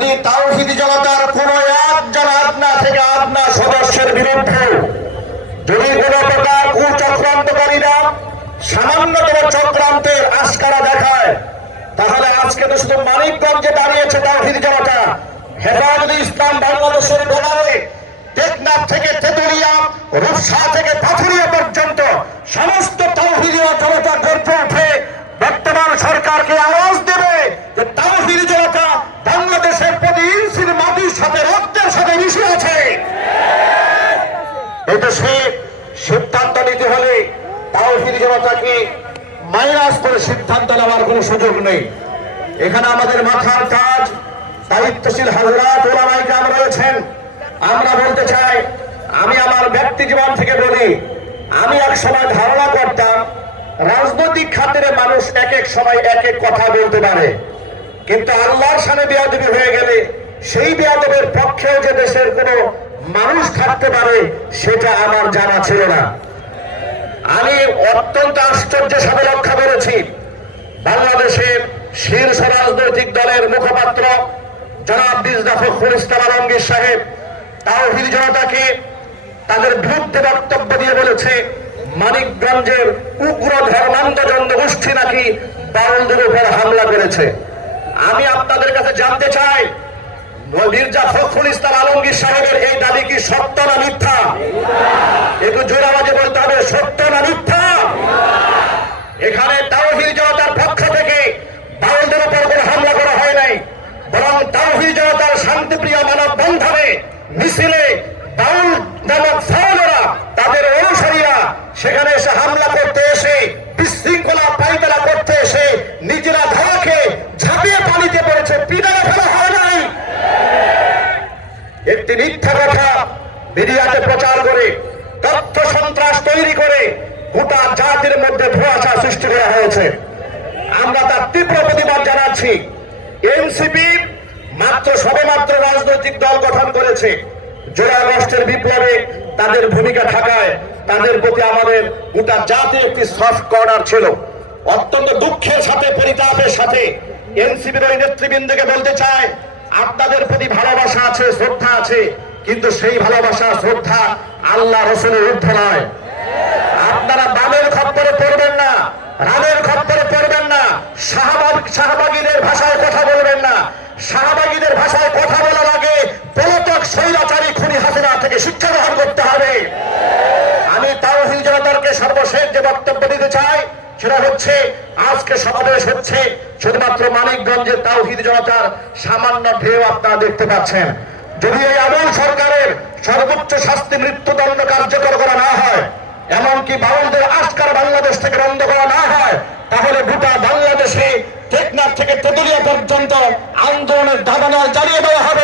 যদি তাওহীদি জনতার কোন একজন আপনা থেকে আপনা সদস্যের বিরুদ্ধে যদি কোন প্রকার কুচক্রান্তকারীরা সামান্যতম চক্রান্তের আশকারা দেখায়, তাহলে আজকে তো শুধু মানিকগঞ্জে দাঁড়িয়েছে তাওহীদি জনতা, হেফাজতে ইসলাম বাংলাদেশের গোলারে টেকনাফ থেকে তেতুলিয়া, রূপসা থেকে পাথুরিয়া পর্যন্ত সমস্ত তাওহীদি জনতা গর্জে ওঠে বর্তমান সরকারকে আওয়াজ দেবে যে তাওহীদি জনতা বাংলাদেশের প্রতি ইঞ্চির মাটির সাথে রক্তের সাথে মিশে আছে। এটা সে সিদ্ধান্ত নিতে হলে তাওহীদি জনতাকে মাইনাস করে সিদ্ধান্ত নেওয়ার কোনো সুযোগ নেই। এখানে আমাদের মাথার কাজ দায়িত্বশীল হযরত ওলামায়ে কেরাম রয়েছেন। আমরা বলতে চাই, আমি আমার ব্যক্তি জীবন থেকে বলি, আমি এক সময় ধারণা করতাম রাজনৈতিক খাতিরে মানুষ এক এক সময় এক এক কথা বলতে পারে, কিন্তু আল্লাহর শানে বেয়াদবি হয়ে গেলে সেই বেয়াদবের পক্ষেও যে দেশের কোনো মানুষ থাকতে পারে সেটা আমার জানা ছিল না। আমি অত্যন্ত আশ্চর্যের সাথে লক্ষ্য করেছি, বাংলাদেশের শীর্ষ রাজনৈতিক দলের মুখপাত্র জনাব মির্জা ফখরুল ইসলাম আলমগীর সাহেব তাওহীদি জনতাকে তাদের বিরুদ্ধে বক্তব্য দিয়ে বলেছে মানিকগঞ্জের উগ্র ধর্মান্ধ জনগোষ্ঠী নাকি বাউলদের উপর হামলা করেছে। আমি আপনাদের কাছে জানতে চাই, মির্জা ফখরুল ইসলাম আলমগীর সাহেবের এই দাবি কি সত্য না মিথ্যা? একটু জোরে আওয়াজে বলতে হবে, সত্য না মিথ্যা? এখানে তাওহীদি জনতার পক্ষ থেকে বাউলদের উপর কোনো হামলা করা হয় নাই, বরং তাওহীদি জনতার শান্তিপ্রিয় মানববন্ধনে মিছিলে বাউল নামক ফাউলেরা তাদের অনুসারীরা সেখানে এসে হামলা করতে এসে বিশৃঙ্খলা পায়তারা করতে এসে নিজেরা ধারাকে ঝাঁপিয়ে পানিতে পড়েছে, পিটারে ফেলা হয় নাই। একটি মিথ্যা কথা মিডিয়াতে প্রচার করে তথ্য সন্ত্রাস তৈরি করে গোটা জাতির মধ্যে ধোঁয়াশা সৃষ্টি করা হয়েছে। আমরা তার তীব্র প্রতিবাদ জানাচ্ছি। এনসিপি সবেমাত্র রাজনৈতিক দল গঠন করেছে, জুলাই আগস্টের বিপ্লবে তাদের ভূমিকা থাকায় তাদের প্রতি আমাদের গোটা জাতির একটি সফট কর্নার ছিল। অত্যন্ত দুঃখের সাথে পরিতাপের সাথে এনসিপির ওই নেতৃবৃন্দকে বলতে চাই, আপনাদের প্রতি ভালোবাসা আছে, শ্রদ্ধা আছে, কিন্তু সেই ভালোবাসা শ্রদ্ধা আল্লাহ রাসূলের ঊর্ধ্বে নয়। আপনারা বামের খপ্পরে পড়বেন না, রামের খপ্পরে পড়বেন না, শাহবাগীদের ভাষায় কথা বলবেন না। শাহবাগীদের ভাষায় কথা বলার আগে পলাতক স্বৈরাচারী খুনি হাসিনা থেকে শিক্ষা গ্রহণ করতে হবে। আমি তাওহীদি জনতাকে সর্বশেষ যে বক্তব্য দিতে চাই সেটা হচ্ছে, আজকে সমাবেশ হচ্ছে শুধুমাত্র মানিকগঞ্জের তাওহীদি জনতার সামান্য ঢেউ আপনারা দেখতে পাচ্ছেন। যদি এই আওয়ামী সরকারের সর্বোচ্চ শাস্তি মৃত্যুদণ্ড কার্যকর করা না হয়, এমনকি বাউলদের আজকার বাংলাদেশ থেকে বন্ধ করা না হয়, তাহলে গোটা বাংলাদেশে টেকনাফ থেকে তেতুলিয়া পর্যন্ত আন্দোলনের দাবানল চালিয়ে দেওয়া হবে।